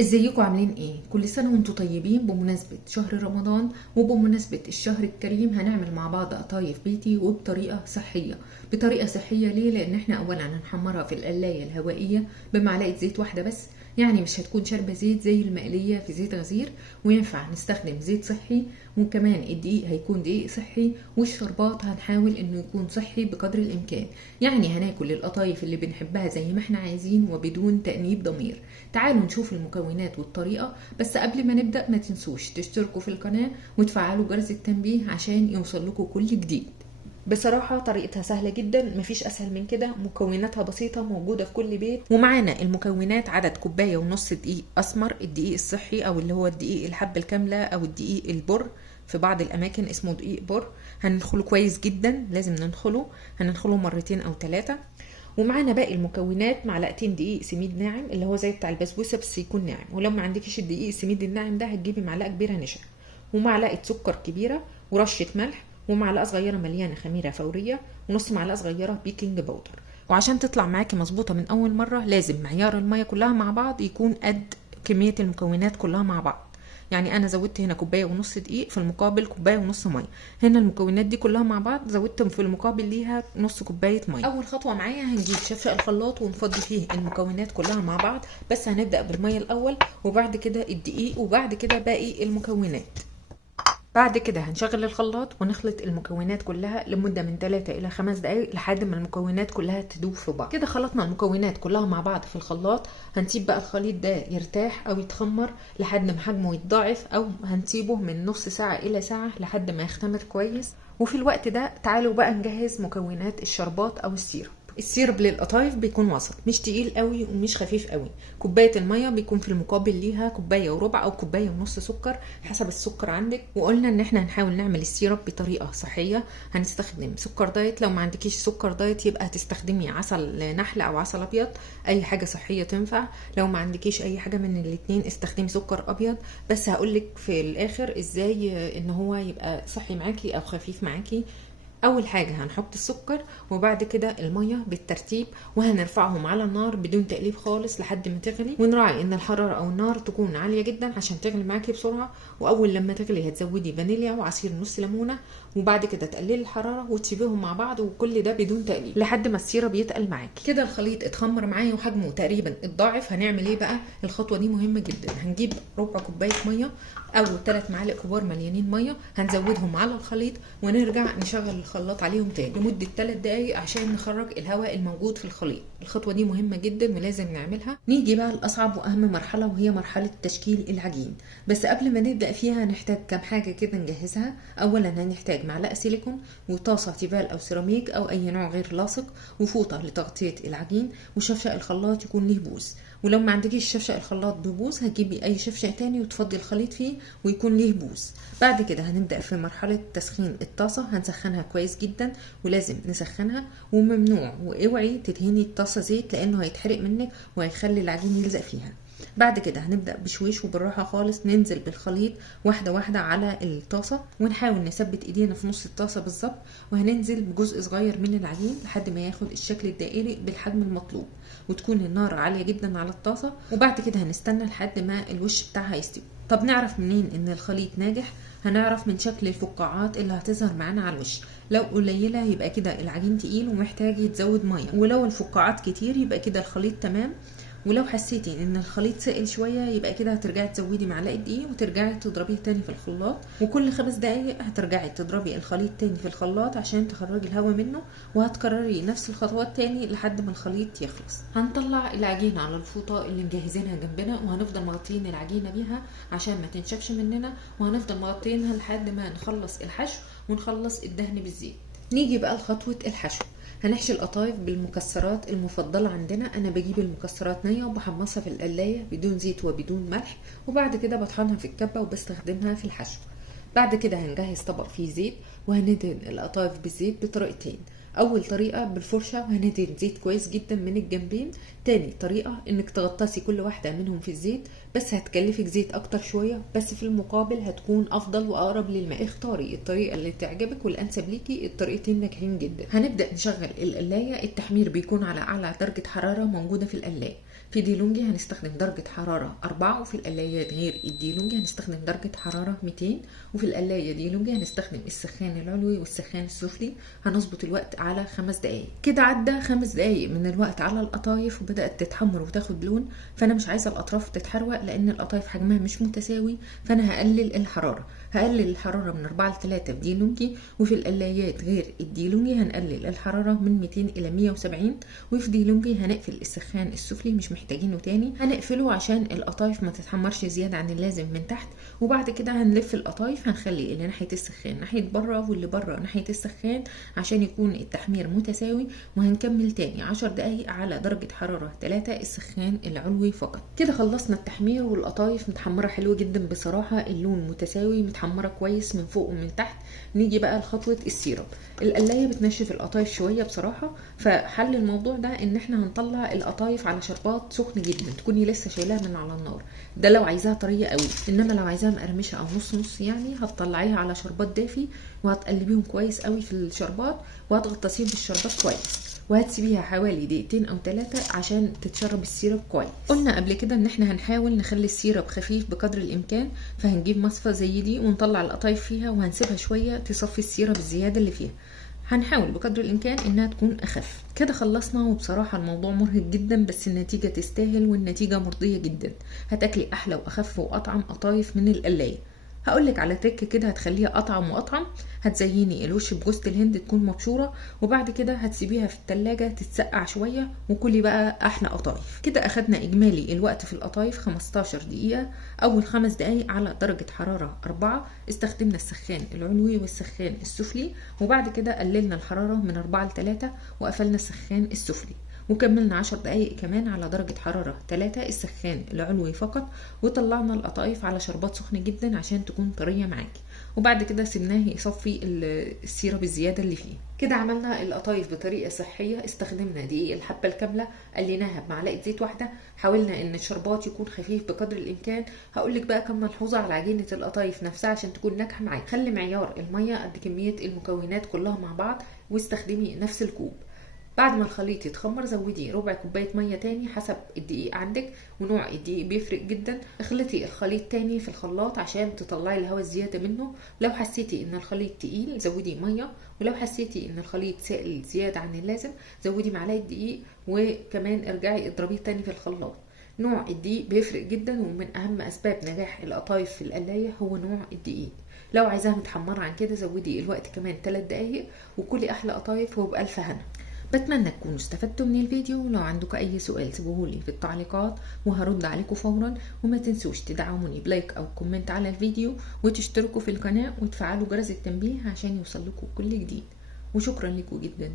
ازيكم عاملين ايه؟ كل سنة وانتم طيبين. بمناسبة شهر رمضان وبمناسبة الشهر الكريم هنعمل مع بعض قطايف بيتي وبطريقة صحية. بطريقة صحية ليه؟ لان احنا اولا هنحمرها في القلاية الهوائية بمعلقة زيت واحدة بس، يعني مش هتكون شاربة زيت زي المقلية في زيت غزير، وينفع نستخدم زيت صحي، وكمان الدقيق هيكون دقيق صحي، والشربات هنحاول انه يكون صحي بقدر الامكان. يعني هناكل القطايف اللي بنحبها زي ما احنا عايزين وبدون تأنيب ضمير. تعالوا نشوف المكونات والطريقة، بس قبل ما نبدأ ما تنسوش تشتركوا في القناة وتفعلوا جرس التنبيه عشان يوصل لكم كل جديد. بصراحة طريقتها سهلة جدا، مفيش أسهل من كده، مكوناتها بسيطة موجودة في كل بيت. ومعانا المكونات عدد كوباية ونص دقيق أسمر، الدقيق الصحي أو اللي هو الدقيق الحبة الكاملة أو الدقيق البر، في بعض الأماكن اسمه دقيق بر. هندخله كويس جدا، لازم هننخله مرتين أو 3. ومعانا باقي المكونات معلقتين دقيق سميد ناعم اللي هو زي بتاع البسبوسه بس يكون ناعم، ولو ما عندكيش الدقيق السميد الناعم ده هتجيبي معلقه كبيره نشا، ومعلقه سكر كبيره، ورشه ملح، ومعلقه صغيره مليانه خميره فوريه، ونص معلقه صغيره بيكنج باودر. وعشان تطلع معاكي مظبوطه من اول مره لازم معيار الميه كلها مع بعض يكون قد كميه المكونات كلها مع بعض. يعني انا زودت هنا كوبايه ونص دقيق في المقابل كوبايه ونص ميه، هنا المكونات دي كلها مع بعض زودت في المقابل ليها نص كوبايه ميه. اول خطوه معايا هنجيب شفشق الخلاط ونفضي فيه المكونات كلها مع بعض، بس هنبدا بالميه الاول وبعد كده الدقيق وبعد كده باقي المكونات. بعد كده هنشغل الخلاط ونخلط المكونات كلها لمدة من 3 إلى 5 دقايق لحد ما المكونات كلها تدوب في بعض. كده خلطنا المكونات كلها مع بعض في الخلاط، هنسيب بقى الخليط ده يرتاح أو يتخمر لحد ما حجمه يتضاعف، أو هنسيبه من نص ساعة إلى ساعة لحد ما يختمر كويس. وفي الوقت ده تعالوا بقى نجهز مكونات الشربات أو السيرب. السيرب للقطايف بيكون وسط، مش تقيل قوي ومش خفيف قوي. كوبايه الميه بيكون في المقابل ليها كوبايه وربع او كوبايه ونص سكر حسب السكر عندك. وقلنا ان احنا هنحاول نعمل السيرب بطريقه صحيه، هنستخدم سكر دايت. لو ما عندكيش سكر دايت يبقى هتستخدمي عسل نحل او عسل ابيض، اي حاجه صحيه تنفع. لو ما عندكيش اي حاجه من الاتنين استخدمي سكر ابيض. بس هقولك في الاخر ازاي ان هو يبقى صحي معاكي او خفيف معاكي. اول حاجه هنحط السكر وبعد كده الميه بالترتيب، وهنرفعهم على النار بدون تقليب خالص لحد ما تغلي، ونراعي ان الحراره او النار تكون عاليه جدا عشان تغلي معاكي بسرعه. واول لما تغلي هتزودي فانيليا وعصير نص ليمونه، وبعد كده تقللي الحراره وتسيبيهم مع بعض، وكل ده بدون تقليب لحد ما السيرب يتقل معاكي. كده الخليط اتخمر معايا وحجمه تقريبا اتضاعف. هنعمل ايه بقى؟ الخطوه دي مهمه جدا. هنجيب ربع كوبايه ميه او 3 معالق كبار مليانين ميه، هنزودهم على الخليط ونرجع نشغل الخلاط عليهم تاني لمده 3 دقايق عشان نخرج الهواء الموجود في الخليط. الخطوه دي مهمه جدا ولازم نعملها. نيجي بقى لاصعب واهم مرحله، وهي مرحله تشكيل العجين. بس قبل ما نبدا فيها هنحتاج كام حاجه كده نجهزها. اولا هنحتاج معلقه سيليكون، وطاسه تيفال او سيراميك او اي نوع غير لاصق، وفوطه لتغطيه العجين، وشفشق الخلاط يكون له بوز. ولو ما عندكيش شفشق الخلاط ببوز هتجيبي اي شفشق تاني وتفضي الخليط فيه ويكون ليه بوز. بعد كده هنبدأ في مرحلة تسخين الطاسة. هنسخنها كويس جدا ولازم نسخنها، وممنوع واوعي تدهني الطاسة زيت لانه هيتحرق منك وهيخلي العجين يلزق فيها. بعد كده هنبدأ بشويش وبالراحة خالص ننزل بالخليط واحدة واحدة على الطاسة، ونحاول نثبت ايدينا في نص الطاسة بالظبط، وهننزل بجزء صغير من العجين لحد ما ياخد الشكل الدائري بالحجم المطلوب، وتكون النار عالية جدا على الطاسة. وبعد كده هنستنى لحد ما الوش بتاعها يستوي. طب نعرف منين ان الخليط ناجح؟ هنعرف من شكل الفقاعات اللي هتظهر معانا على الوش. لو قليلة يبقى كده العجين تقيل ومحتاج يتزود مية، ولو الفقاعات كتير يبقى كده الخليط تمام. ولو حسيتي ان الخليط سائل شويه يبقى كده هترجعي تزودي معلقه دقيق وترجعي تضربيه تاني في الخلاط، وكل 5 دقايق هترجعي تضربي الخليط تاني في الخلاط عشان تخرجي الهواء منه، وهتكرري نفس الخطوات تاني لحد ما الخليط يخلص. هنطلع العجينه على الفوطه اللي مجهزينها جنبنا، وهنفضل مغطيين العجينه بيها عشان ما تنشفش مننا، وهنفضل مغطيينها لحد ما نخلص الحشو ونخلص الدهن بالزيت. نيجي بقى لخطوه الحشو. هنحشي القطايف بالمكسرات المفضلة عندنا. أنا بجيب المكسرات نية وبحمصها في القلاية بدون زيت وبدون ملح، وبعد كده بطحنها في الكبة وبستخدمها في الحشو. بعد كده هنجهز طبق فيه زيت، وهندهن القطايف بالزيت بطريقتين. اول طريقه بالفرشه وهندهن زيت كويس جدا من الجنبين. تاني طريقه انك تغطسي كل واحده منهم في الزيت، بس هتكلفك زيت اكتر شويه، بس في المقابل هتكون افضل واقرب للماء. اختاري الطريقه اللي تعجبك والانسب ليكي، الطريقتين ناجحين جدا. هنبدا نشغل القلايه. التحمير بيكون على اعلى درجه حراره موجوده في القلايه. في ديلونجي هنستخدم درجة حرارة 4، وفي القلايات غير الديلونجي هنستخدم درجة حرارة 200، وفي القلاية ديلونجي هنستخدم السخان العلوي والسخان السفلي. هنظبط الوقت على 5 دقايق. كده عدى 5 دقايق من الوقت على القطايف وبدأت تتحمر وتاخد لون، فأنا مش عايزة الأطراف تتحروق لأن القطايف حجمها مش متساوي، فأنا هقلل الحرارة. هقلل الحرارة من 4 ل 3 في ديلونجي، وفي القلايات غير الديلونجي هنقلل الحرارة من 200 إلى 170، وفي ديلونجي هنقفل السخان السفلي مش محتاجينه تاني، هنقفله عشان القطايف ما تتحمرش زيادة عن اللازم من تحت. وبعد كده هنلف القطايف، هنخلي اللي ناحية السخان ناحية بره واللي بره ناحية السخان عشان يكون التحمير متساوي، وهنكمل تاني 10 دقايق على درجة حرارة 3 السخان العلوي فقط. كده خلصنا التحمير والقطايف متحمرة حلوة جدا بصراحة، اللون متساوي، متحمرة كويس من فوق ومن تحت. نيجي بقى لخطوة السيرب. القلاية بتنشف القطايف شوية بصراحة، فحل الموضوع ده ان احنا هنطلع القطايف على شربات سخن جدا، تكوني لسه شايلاها من على النار، ده لو عايزاها طرية قوي. انما لو عايزاها مقرمشة او نص نص يعني هتطلعيها على شربات دافي، وهتقلبيهم كويس قوي في الشربات، وهتغطسيهم في الشربات كويس، وهتسيبيها حوالي 2 أو 3 عشان تتشرب السيرب كويس. قلنا قبل كده ان احنا هنحاول نخلي السيرب خفيف بقدر الامكان، فهنجيب مصفى زي دي ونطلع القطايف فيها وهنسيبها شوية تصفي السيرب الزيادة اللي فيها. هنحاول بقدر الامكان انها تكون اخف. كده خلصنا، وبصراحة الموضوع مرهق جدا بس النتيجة تستاهل والنتيجة مرضية جدا. هتاكلي احلى واخف واطعم قطايف من القلاية. هقولك على تريك كده هتخليها اطعم واطعم. هتزيني الوش بجوز الهند تكون مبشوره، وبعد كده هتسيبيها في التلاجة تتسقع شويه، وكلي بقى احلى قطايف. كده اخدنا اجمالي الوقت في القطايف 15 دقيقه. اول 5 دقايق على درجه حراره 4 استخدمنا السخان العلوي والسخان السفلي، وبعد كده قللنا الحراره من 4 ل 3 وقفلنا السخان السفلي، وكملنا 10 دقايق كمان على درجة حرارة 3 السخان العلوي فقط، وطلعنا القطايف على شربات سخن جدا عشان تكون طرية معاكي، وبعد كده سيبناه يصفي السيرب الزيادة اللي فيه. كده عملنا القطايف بطريقة صحية. استخدمنا دقيق الحبة الكاملة، قليناها بمعلقة زيت واحدة، حاولنا ان الشربات يكون خفيف بقدر الامكان. هقولك بقى كم ملحوظة على عجينة القطايف نفسها عشان تكون ناجحة معاكي. خلي معيار المية قد كمية المكونات كلها مع بعض، واستخدمي نفس الكوب. بعد ما الخليط يتخمر زودي ربع كوبايه ميه تاني حسب الدقيق عندك، ونوع الدقيق بيفرق جدا. اخلطي الخليط تاني في الخلاط عشان تطلعي الهواء الزياده منه. لو حسيتي ان الخليط تقيل زودي ميه، ولو حسيتي ان الخليط سائل زياده عن اللازم زودي معلقه دقيق، وكمان ارجعي اضربيه تاني في الخلاط. نوع الدقيق بيفرق جدا، ومن اهم اسباب نجاح القطايف في القلايه هو نوع الدقيق. لو عايزاها متحمره عن كده زودي الوقت كمان 3 دقايق، وكلي احلى قطايف وبألف هنا. بتمنى تكونوا استفدتوا من الفيديو. لو عندكم اي سؤال سيبوهولي في التعليقات وهرد عليكم فورا، وما تنسوش تدعموني بلايك او كومنت على الفيديو، وتشتركوا في القناة وتفعلوا جرس التنبيه عشان يوصلكوا كل جديد. وشكرا لكم جدا.